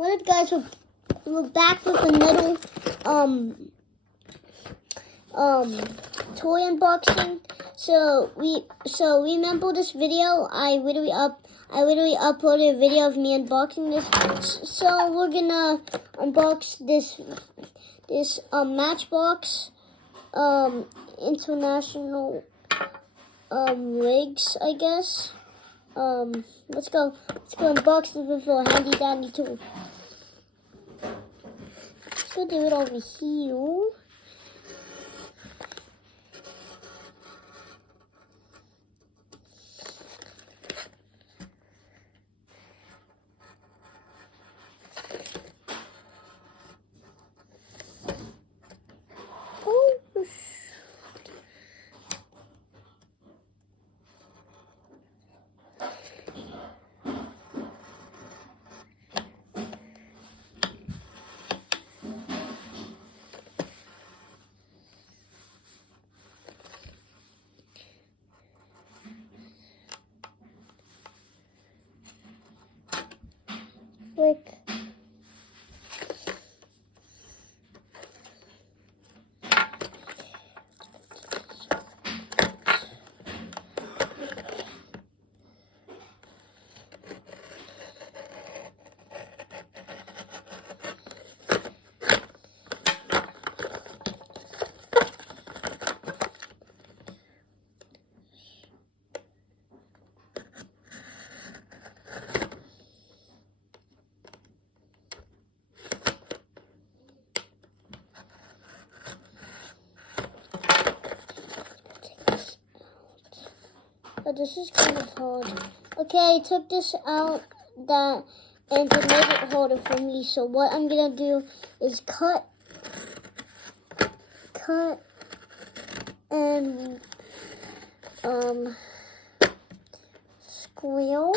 What up, guys? We're back with another toy unboxing. So remember this video? I literally uploaded a video of me unboxing this. So we're gonna unbox this Matchbox International rigs, I guess. Let's go unbox this with a handy dandy tool. So do it over here. Quick. But this is kind of hard. Okay, I took this out and to make it harder for me. So what I'm gonna do is cut, and squeal.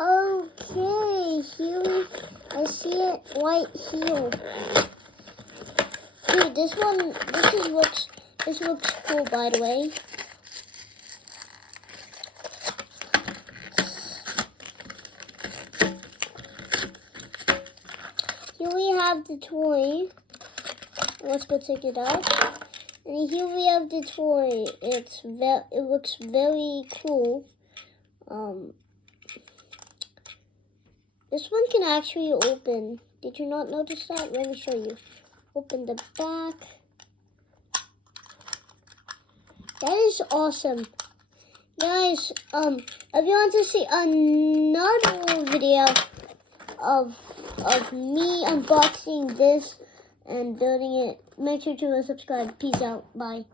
Okay, here I see it right here. Dude, this looks cool, by the way. Here we have the toy. Let's go take it out. And here we have the toy. It looks very cool. This one can actually open. Did you not notice that? Let me show you. Open the back. That is awesome. Guys, if you want to see another video of me unboxing this and building it, make sure to subscribe. Peace out. Bye.